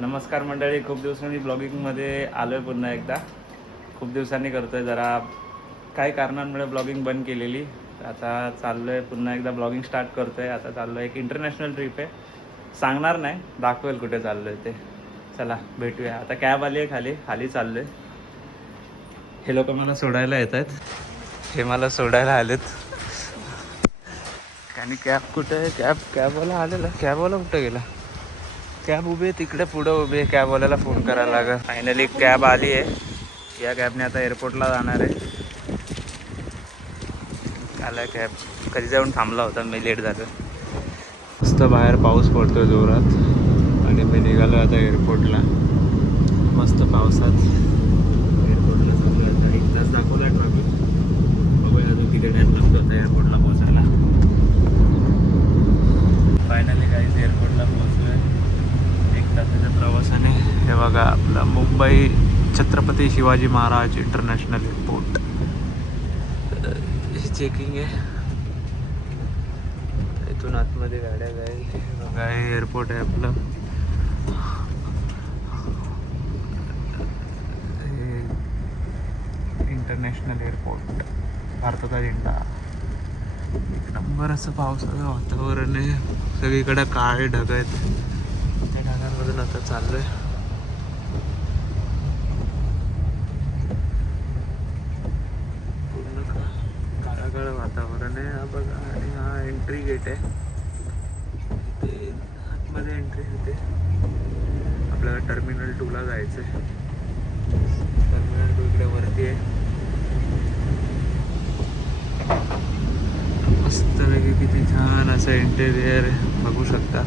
नमस्कार मंडळी, खूप दिवसांनी ब्लॉगिंगमध्ये आलो आहे पुन्हा एकदा. खूप दिवसांनी करतो आहे, जरा काही कारणांमुळे ब्लॉगिंग बंद केलेली. आता चाललो आहे पुन्हा एकदा ब्लॉगिंग स्टार्ट करतो आहे. आता चाललो आहे, एक इंटरनॅशनल ट्रिप आहे. सांगणार नाही, दाखवेल कुठे चाललो आहे ते. चला भेटूया. आता कॅब आली आहे, खाली चाललो आहे. हे लोक मला सोडायला येत आहेत. हे मला सोडायला आलेत. आणि कॅब कुठे आहे? कॅबवाला आलेला. कॅबवाला कुठं गेला? कॅब उभी आहे तिकडे, पुढं उभी आहे. कॅबवाल्याला फोन करायला लागेल. फायनली कॅब आली आहे. या कॅबने आता एअरपोर्टला जाणार आहे. आला कॅब. कधी जाऊन थांबला होता मी, लेट झालं. मस्त बाहेर पाऊस पडतोय जोरात आणि मी निघालो आता एअरपोर्टला. मस्त पावसात एअरपोर्टला चालू आता. 1 तास दाखवला आहे ट्रॅफिक. बघूया अजून किती टाईम लागतो आता एअरपोर्टला पोहोचायला. फायनली काहीच एअरपोर्टला पोहोचलो आहे 1 तासाच्या प्रवासाने. हे बघा आपला मुंबई छत्रपती शिवाजी महाराज इंटरनॅशनल एअरपोर्ट. हे चेकिंग आहे. इथून आतमध्ये गाड्या जाईल. बघा हे एअरपोर्ट आहे आपलं. हे इंटरनॅशनल एअरपोर्ट. भारताचा झेंडा. एक नंबर असं पावसाचं वातावरण आहे. सगळीकडे काळे ढग आहेत. त्या ढगांमधून आता चाललोय. पूर्ण काळं वातावरण आहे. हा बघा, आणि हा एंट्री गेट आहे. ते आतमध्ये एंट्री होते. आपल्याला टर्मिनल 2ला जायचं आहे. टर्मिनल 2 इकडे वरती आहे. मस्तपैकी किती छान असं इंटेरियर बघू शकता.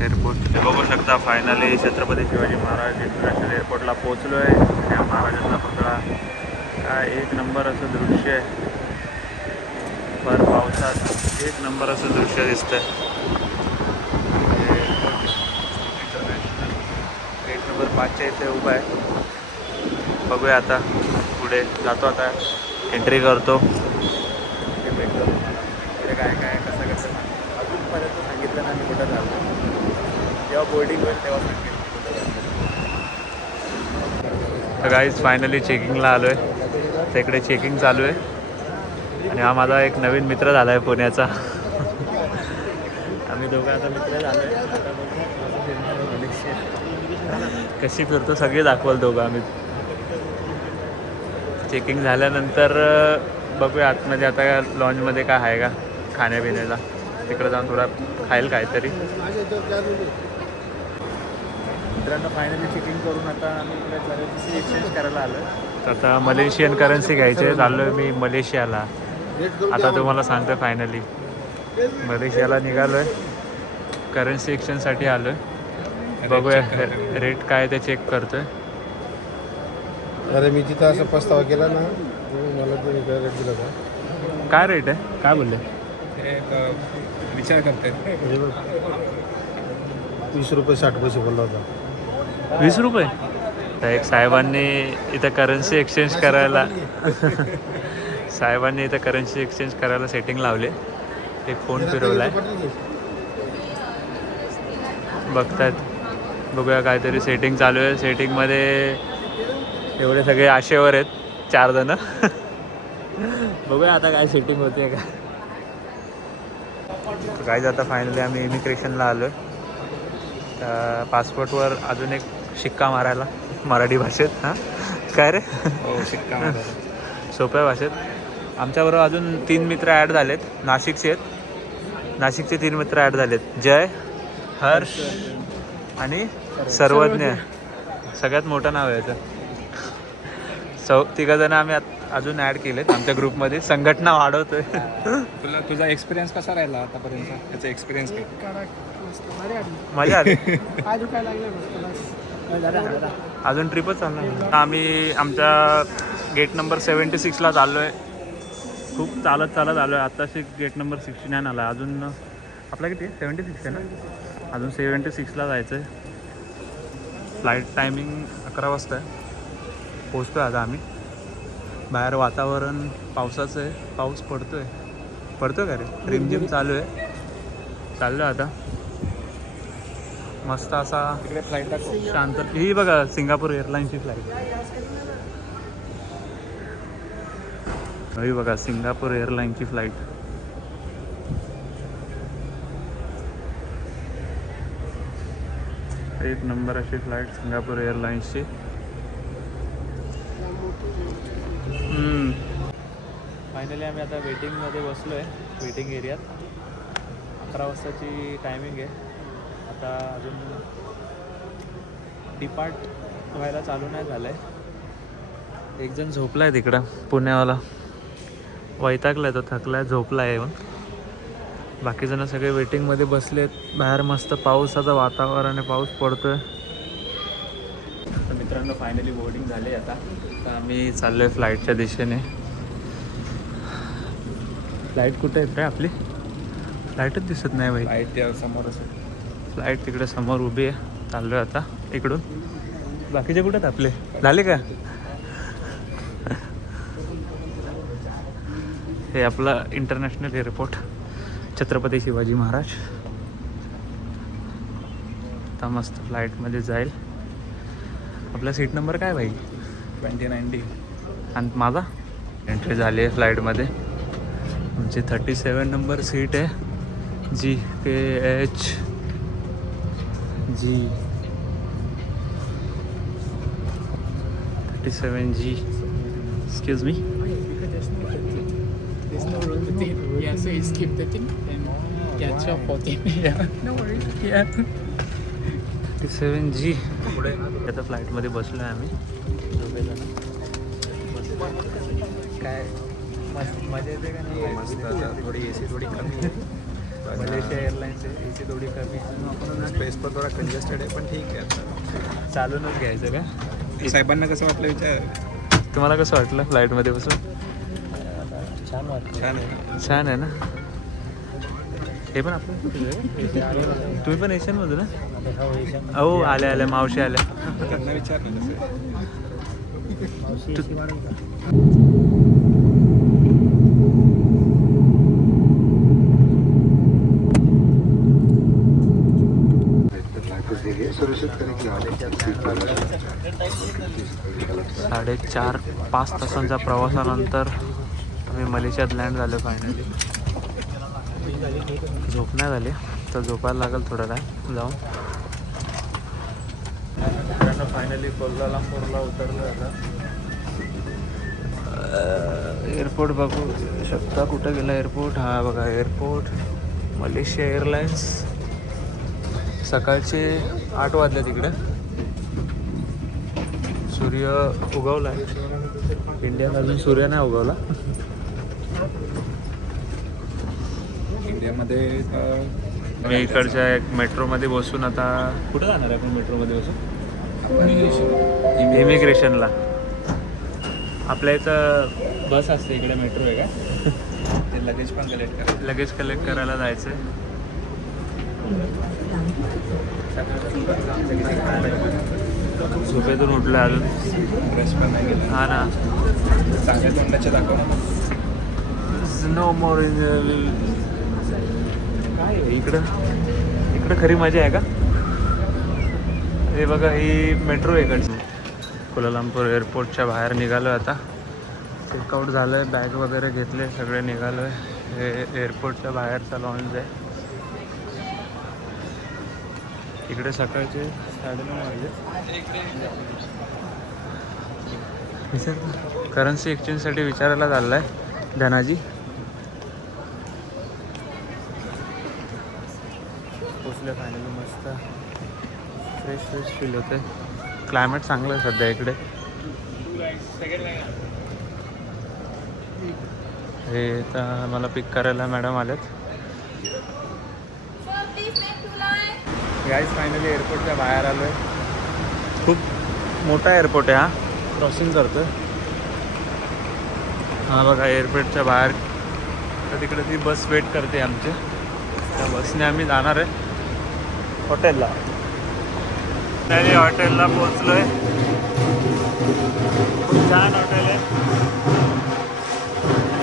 एअरपोर्ट बघू शकता. फायनली छत्रपती शिवाजी महाराज इंटरनॅशनल एअरपोर्टला पोहोचलो आहे. आणि हा महाराजांचा पुतळा. काय एक नंबर असं दृश्य आहे. भर पावसात एक नंबर असं दृश्य दिसतंय. इंटरनॅशनल गेट नंबर 5च्या इथे उभा आहे. बघूया आता पुढे जातो. आता एंट्री करतो. ते भेटतो तुम्हाला पुढे काय काय कसं अजूनपर्यंत सांगितलं ना मी कुठं चालतो. जेव्हा बोर्डिंग होईल तेव्हा सांगेल कुठं चालतो. तर गाईज फायनली चेकिंगला आलो आहे. तिकडे चेकिंग चालू आहे. आणि हा माझा एक नवीन मित्र झाला आहे पुण्याचा. आम्ही दोघं आता मित्र झालो आहे. आता कशी फिरतो सगळे दाखवाल दोघं आम्ही. चेकिंग झाल्यानंतर बघूया आतमध्ये आता लॉन्जमध्ये काय आहे का खाण्यापिण्याला. तिकडे जाऊन थोडा खाईल काहीतरी. मित्रांनो फायनली चेकिंग करून आता आम्ही इकडे करन्सी एक्सचेंज करायला आलो. आता मलेशियन करन्सी घ्यायची आहे. चाललो आहे मी मलेशियाला. आता तुम्हाला सांगतो फायनली मलेशियाला निघालो आहे. करन्सी एक्सचेंजसाठी आलो आहे. बघूया रेट काय ते चेक करतो आहे. अरे मी तिथं असं पस्तावा केला ना, मला ते रेट दिला का? काय रेट आहे? काय बोलले? विचार करते. 20 रुपये 60 पैसे बोलला होता. 20 रुपये? तर एक साहेबांनी इथं करन्सी एक्सचेंज करायला साहेबांनी इथं करन्सी एक्सचेंज करायला सेटिंग लावले. एक फोन फिरवला आहे. बघतायत. बघूया काहीतरी सेटिंग चालू आहे. सेटिंगमध्ये एवढे सगळे आशेवर आहेत 4 जण. बघूया आता काय सेटिंग होते का. काय आता फायनली आम्ही इमिग्रेशनला आलो आहे. पासपोर्टवर अजून एक शिक्का मारायला मराठी भाषेत. हां काय रे? हो, शिक्का सोप्या भाषेत. आमच्याबरोबर अजून 3 मित्र ॲड झालेत. नाशिकचे आहेत. नाशिकचे 3 मित्र ॲड झालेत. जय, हर्ष आणि सर्वज्ञ. सगळ्यात मोठं नाव आहे याचं. 3 जण आम्ही अजून ॲड केलेत आमच्या ग्रुपमध्ये. संघटना वाढवतोय. तुझा एक्सपिरियन्स कसा राहिला आतापर्यंत? त्याचा एक्सपिरियन्स काय? मजा आली. अजून ट्रिपच चालणार. आम्ही आमच्या गेट नंबर 76ला चाललो आहे. खूप चालत आलो आहे. आत्ताशी गेट नंबर 69 आला. अजून आपला किती आहे? 76 आहे ना. अजून 76ला जायचं आहे. फ्लाईट टायमिंग 11 वाजता आहे. पोचतो आहे आता आम्ही. बाहेर वातावरण पावसाचं आहे. पाऊस पडतो का रे? रिमझिम चालू आहे. चाललो आता. मस्त असा तिकडे फ्लाईट दाखव. शांत. ही बघा सिंगापूर एअरलाईनची फ्लाईट. ही बघा सिंगापूर एअरलाईनची फ्लाईट. एक नंबर अशी फ्लाईट सिंगापूर एअरलाईन्सची. फायनली आम्ही आता वेटिंगमध्ये बसलो आहे, वेटिंग एरियात. 11 वाजताची टायमिंग आहे. आता अजून डिपार्ट व्हायला चालू नाही झालं आहे. एक जण झोपला आहे तिकडं पुण्यावाला, वैतागला आहे तो, थकला आहे, झोपला आहे. येऊन बाकीजणं सगळे वेटिंगमध्ये बसले आहेत. बाहेर मस्त पावसाचं वातावरण आहे, पाऊस पडतो आहे. तर मित्रांनो फायनली बोर्डिंग झाली आता. तर आम्ही चाललो आहे फ्लाईटच्या दिशेने. फ्लाईट कुठे आहे काय आपली? फ्लाईटच दिसत नाही भाई. फ्लाईट त्या समोरच आहे. फ्लाईट तिकडे समोर उभी आहे. चाललो आहे आता इकडून. बाकीचे कुठे आहेत आपले? झाले का? हे आपलं इंटरनॅशनल एअरपोर्ट छत्रपती शिवाजी महाराज. आता मस्त फ्लाईटमध्ये जाईल. आपला सीट नंबर काय भाई? 2090. आणि माझा एंट्री झाली आहे फ्लाईटमध्ये. आमची 37 नंबर सीट आहे. GKH G 37G. Excuse me. There's no room to tip. Yeah, so you skip the tip and yeah, chop for tip. Yeah, no worries. Yeah. 37G. पुढे आता फ्लाईटमध्ये बसलो आहे आम्ही दोघेजण. काय मस्त मजा येते का नाही? मस्त. आता थोडी AC थोडी कमी आहे. मलेशिया एअरलाईन्स आहे, AC थोडी कमी आहे. स्पेस पण थोडा कंजेस्टेड आहे, पण ठीक आहे. आता चालूनच घ्यायचं का? साहेबांना कसं वाटलं विचार. तुम्हाला कसं वाटलं फ्लाईटमध्ये बसून? छान आहे. छान आहे ना. हे पण आपलं तुम्ही पण एशियनमधून ना? हो आल्या आल्या मावशी आल्या. त्यांना विचारलं कसं आहे. साडेचार 5 तासांच्या प्रवासानंतर आम्ही मलेशियात लँड झालो फायनली. झोप नाही झाली तर झोपायला लागेल थोडा टाईम जाऊन. फायनली कोल्हापूरला उतरलो आता. एअरपोर्ट बघू शकता कुठं गेला एअरपोर्ट. हा बघा एअरपोर्ट मलेशिया एअरलाइन्स. सकाळचे 8 वाजले तिकडे. सूर्य उगवला आहे. इंडियात अजून सूर्य नाही उगवला. इंडियामध्ये मी इकडच्या एक मेट्रोमध्ये बसून आता कुठं जाणार आहे आपण मेट्रोमध्ये बसून? इमिग्रेशनला. आपल्या इथं बस असते, इकडे मेट्रो आहे का? ते लगेज पण कलेक्ट करा. लगेज कलेक्ट करायला जायचं आहे. झोपेतून उठलं अजून. ब्रश पण नाही गेला. हा ना. चांगल्या तोंडाचे दाखव ना. नो मोर इन काय आहे इकडं? इकडं खरी मजा आहे का? हे बघा ही मेट्रो आहे इकडची. कोल्हापूर एअरपोर्टच्या बाहेर निघालो आहे आता. चेकआउट झालं आहे, बॅग वगैरे घेतले, सगळे निघालो आहे. हे एअरपोर्टच्या बाहेरचा लॉन्ज आहे. इकडे सकाळचे 9:30 वाजले. करन्सी एक्सचेंजसाठी विचारायला चालला आहे धनाजी. पोचले फायनली. मस्त फ्रेश फील होते. क्लायमेट चांगलं आहे सध्या इकडे. हे तर मला पिक करायला मॅडम आल्यात. गाईज फायनली एअरपोर्टच्या बाहेर आलो आहे. खूप मोठा एअरपोर्ट आहे हा. क्रॉसिंग करतो. हा बघा एअरपोर्टच्या बाहेर. तर तिकडे ती बस वेट करते आमची. त्या बसने आम्ही जाणार आहे हॉटेलला. त्याने हॉटेलला पोचलो आहे. खूप छान हॉटेल आहे.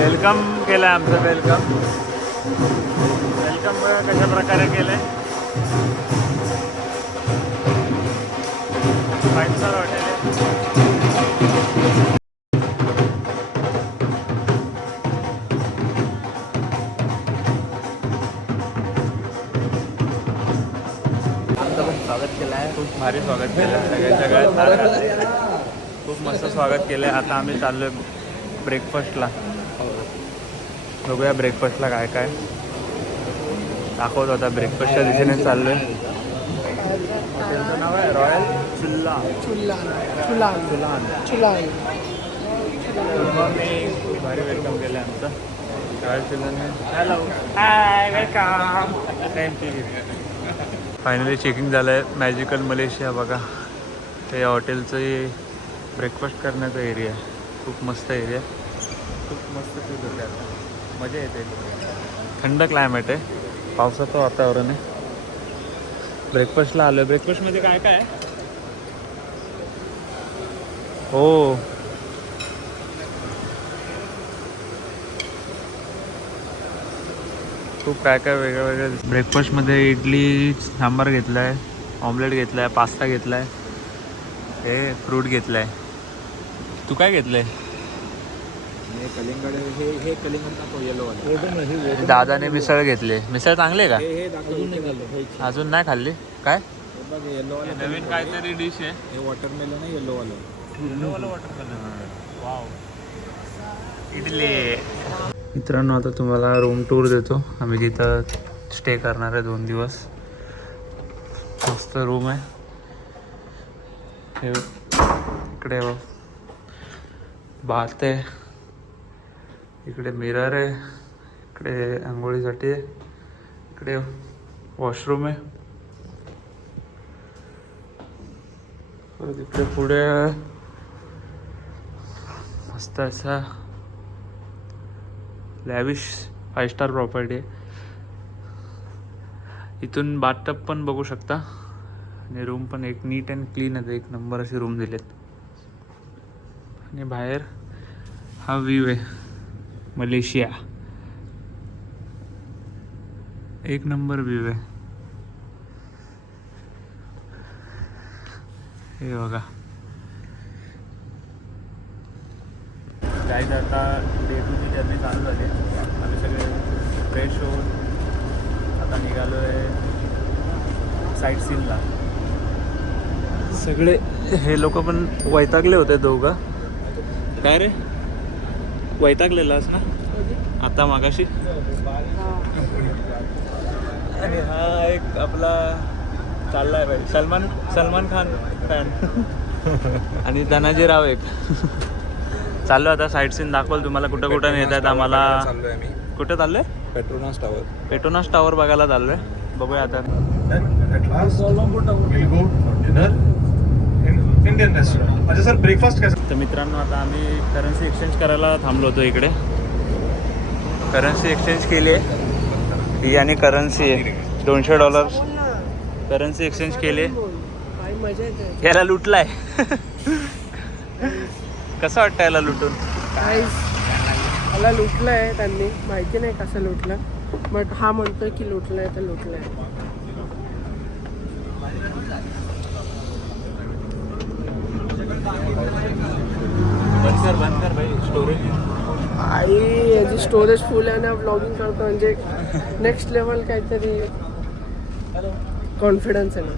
वेलकम केलं आहे आमचं. वेलकम बघा कशा प्रकारे केलं आहे. फाईव्ह स्टार हॉटेल आहे. स्वागत केलं आहे, खूप भारी स्वागत केलं आहे. सगळ्यांच्या गळ्यात हार घातले. खूप मस्त स्वागत केलं आहे. आता आम्ही चाललो आहे ब्रेकफास्टला. बघूया ब्रेकफास्टला काय काय दाखवत होता. ब्रेकफास्टच्या दिशेने चाललो आहे. हॉटेलचं नाव आहे रॉयल चुल्ला. भारी वेलकम केलं आहे आमचं रॉयल चुल्लाने. हॅलो, हाय, वेलकम. फायनली चेकिंग झालं आहे. मॅजिकल मलेशिया बघा, ते हॉटेलचं ब्रेकफास्ट करण्याचा एरिया आहे. खूप मस्त एरिया, खूप मस्त फील होते. आता मजा येते. थंड क्लायमेट आहे, पावसाचं वातावरण आहे. ब्रेकफास्टला आलो आहे. ब्रेकफास्टमध्ये काय काय आहे? हो, खूप काय काय वेगळं वेगळं. ब्रेकफास्टमध्ये इडली सांबार घेतला आहे, ऑमलेट घेतला आहे, पास्ता घेतला आहे, हे फ्रूट घेतलं आहे. तू काय घेतलं आहे? कलिंगड हे कलिंगड तो येलो. दादाने मिसळ घेतली. मिसळ चांगली आहे का? हे दाखव. अजून नाही खाल्ली काय? बघ येलो वाला नवीन काहीतरी डिश आहे. हे वॉटरमेलन आहे, येलो वाला. वाव, इडली. मित्रांनो, आता तुम्हाला रूम टूर देतो. आम्ही तिथं स्टे करणार आहे 2 दिवस. मस्त रूम आहे. हे इकडे बाथ आहे, इकडे मिरर आहे, इकडे आंघोळीसाठी आहे, इकडे वॉशरूम आहे. परत इकडे पुढे मस्त असा लॅविश 5 स्टार प्रॉपर्टी आहे. इथून बाथटब पण बघू शकता आणि रूम पण एक नीट अँड क्लीन आहे. एक नंबर अशी रूम दिलेत. आणि बाहेर हा व्ह्यू आहे मलेशिया. एक नंबर व्ह्यू आहे. हे बघा गाईज, आता डे 2ची जर्नी चालू झाली. आम्ही सगळे फ्रेश होऊन आता निघालो आहे साईट सीनला. सगळे हे लोक पण वैतागले होते. दोघं काय रे, वैतागलेलास ना आता मागाशी. आणि हा एक आपला चाललाय भाई, सलमान खान फॅन. आणि धनाजी राव एक. चाललो आता साईट सीन दाखवाल तुम्हाला. कुठं कुठं नेतात आम्हाला. चाललोय आम्ही. कुठं चाललोय? Petronas tower. पेट्रोनास टावर बघायला चाललोय. बघूया आता. अच्छा सर, ब्रेकफास्ट तर मित्रांनो, आता आम्ही करन्सी एक्सचेंज करायला थांबलो होतो इकडे. करन्सी एक्सचेंज केली आहे. ही आणि करन्सी आहे $200. करन्सी एक्सचेंज केली. याला लुटलाय. कसं वाटतं याला लुटून? मला लुटलं आहे त्यांनी, माहिती नाही कसं लुटलं, बट हा म्हणतोय की लुटलं आहे तर लुटलं आहे. बंद कर भाई, स्टोरेज. आई याची स्टोरेज फुल आहे ना. व्लॉगिंग करतो म्हणजे नेक्स्ट लेवल काहीतरी कॉन्फिडन्स आहे ना.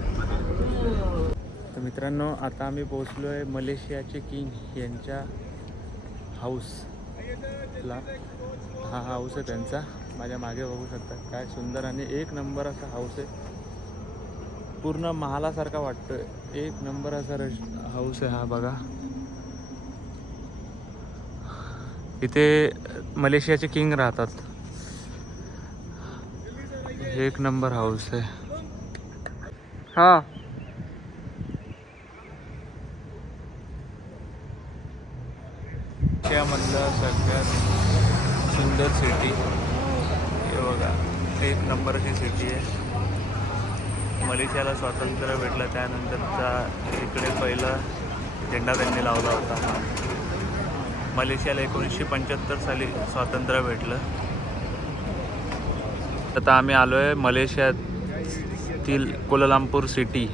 तर मित्रांनो, आता आम्ही पोहोचलो आहे मलेशियाचे किंग यांच्या हाऊसला. हा हाऊस आहे त्यांचा. माझ्या मागे बघू शकता काय सुंदर आणि एक नंबर असा हाऊस आहे. पूर्ण महालासारखा वाटतोय. एक नंबर असा हाऊस आहे हा बघा. इथे मलेशियाचे किंग राहतात. एक नंबर हाऊस आहे हा. मधलं सगळ्यात सुंदर सिटी हे बघा. एक नंबर अशी सिटी आहे. मलेशियाला स्वातंत्र्य भेटलं त्यानंतरचा इकडे पहिला झेंडा त्यांनी लावला होता. मलेशियाला 1975 साली स्वातंत्र्य भेटलं. आता आम्ही आलो आहे मलेशियातील कोलालंपूर सिटी.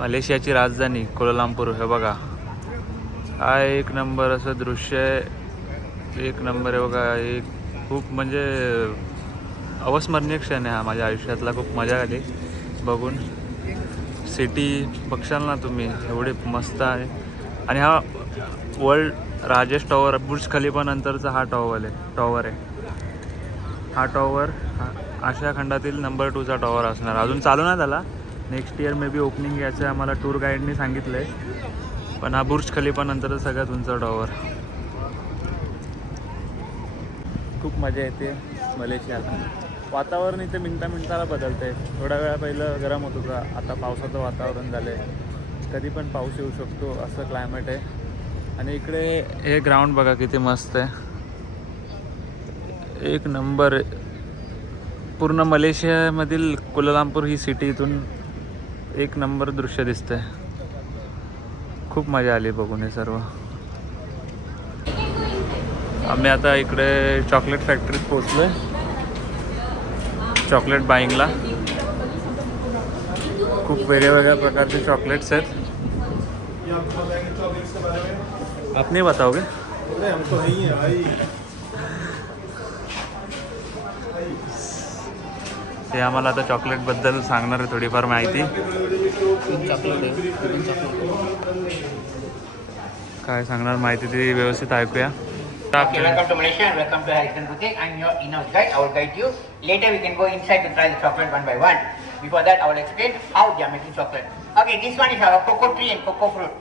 मलेशियाची राजधानी कोलालंपूर. हे बघा, हा एक नंबर असं दृश्य आहे, एक नंबर आहे बघा. एक खूप म्हणजे अविस्मरणीय क्षण आहे हा माझ्या आयुष्यातला. खूप मजा आली बघून. सिटी बघशाल ना तुम्ही, एवढी मस्त आहे. आणि हा वर्ल्ड राजेश टॉवर, बुर्ज खलिफा नंतरचा हा टॉवर आहे. हा टॉवर आशिया खंडातील नंबर 2चा टॉवर असणार. अजून चालू नाही झाला, next year may be opening याचं आम्हाला टूर गाईडनी सांगितलं आहे. पण हा बुर्ज खलिफा नंतरचा सगळ्यात उंच टॉवर. खूप मजा येते मलेशियाला. वातावरण इथे मिनटाला बदलतं आहे. थोड्या वेळा पहिलं गरम होत होतं, आता पावसाचं वातावरण झालं आहे. कधी पण पाऊस येऊ शकतो असं क्लायमेट आहे. आणि इकडे हे ग्राउंड बघा किती मस्त आहे, एक नंबर. पूर्ण मलेशियामधील कोलालंपूर ही सिटी इथून एक नंबर दृश्य दिसतंय. खूप मजा आली बघून हे सर्व. आम्ही आता इकडे चॉकलेट फॅक्टरीत पोचलोय, चॉकलेट बाईंगला. खूप वेगवेगळ्या प्रकारचे चॉकलेट्स आहेत. आप नहीं बताओगे? हमको नहीं है भाई. ते आम्हाला आता चॉकलेटबद्दल सांगणार आहे थोडीफार माहिती. काय सांगणार माहिती ती व्यवस्थित ऐकूया. Okay, welcome to Malaysia and welcome to Harrison Boutique. I'm your in-house guide. I will guide you. Later we can go inside to try the chocolate one by one. Before that, I will explain how they are making chocolate. Okay, this one is our cocoa tree and cocoa fruit.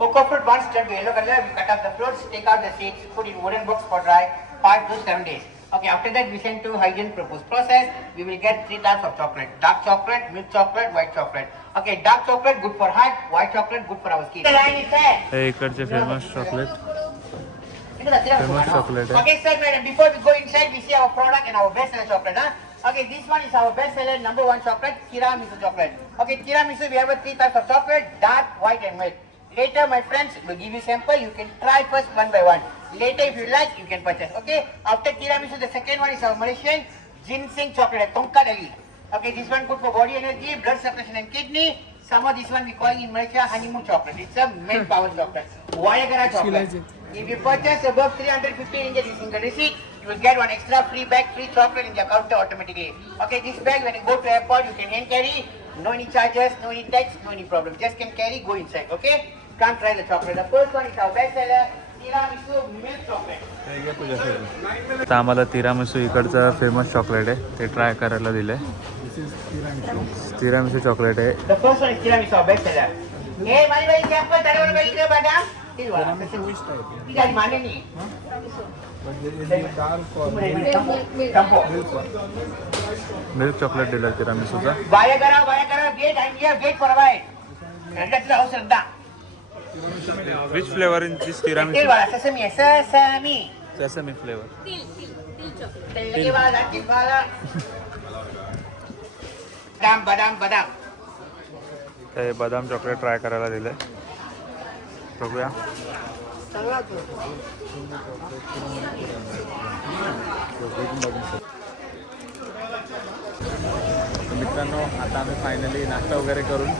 Cocoa fruit once turned to yellow color, we cut off the fruits, take out the seeds, put in wooden box for dry 5 to 7 days. Okay, after that we send to hygiene proposed process. We will get 3 types of chocolate: dark chocolate, milk chocolate, white chocolate. Okay, dark chocolate good for heart, white chocolate good for our skin. The line is set. हे इकडचे famous chocolate. Famous chocolate, eh? Okay, sir, madam. Before we go inside, we see our product and our best seller chocolate, huh? Okay, this one is our best seller, number 1 chocolate, tiramisu chocolate. Okay, tiramisu, we have 3 types of chocolate: dark, white, and milk. Later, my friends will give you sample. You can try first one by one. Later, if you like, you can purchase. Okay. After tiramisu, the second one is our Malaysian ginseng chocolate, Tongkat Ali. Okay, this one good for body energy, blood circulation, and kidney. Some of this one we call in Malaysia honeymoon chocolate. It's a milk power chocolate. Viagra chocolate. If you purchase above 350 ringgit in single receipt, you will get one extra free bag, free chocolate in the counter automatically. Okay, this bag when you go to airport, you can hand carry. No any charges, no any tax, no any problem. Just can carry, go inside. Okay. Come try the chocolate. The first one is our best seller, tiramisu milk chocolate. आता आम्हाला tiramisu इकडचं famous chocolate आहे ते try करायला दिलंय. Tiramisu chocolate आहे. The first one is tiramisu, our best seller. Hey, mari bhai, sample tadi orang bagi ke badam? This one. This dari mana ni? Campur. Milk chocolate दिलं तिरामिसूचा. Viagra, gate, I'm here, gate for a while. That's the house of that. Which flavour in this Till tiramisu? wala, sesame. Sesame flavour. Till wala. Badam. ते बदाम chocolate try करायला दिलंय. बघूया. मित्रांनो, आता आम्ही finally नाश्ता वगैरे करून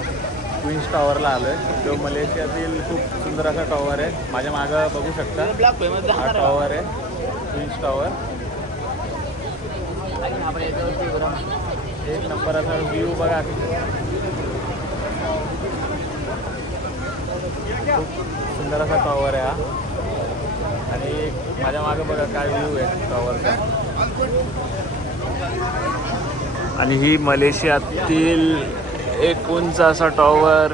क्वीन्स टॉवरला आलो आहे. जो मलेशियातील खूप सुंदर असा टॉवर आहे. माझ्या मागं बघू शकता हा टॉवर आहे, क्वीन्स टॉवर. एक नंबर असा व्ह्यू बघा. खूप सुंदर असा टॉवर आहे हा. आणि माझ्या मागं बघा काय व्ह्यू आहे टॉवरचा. आणि ही मलेशियातील एक उंच असा टॉवर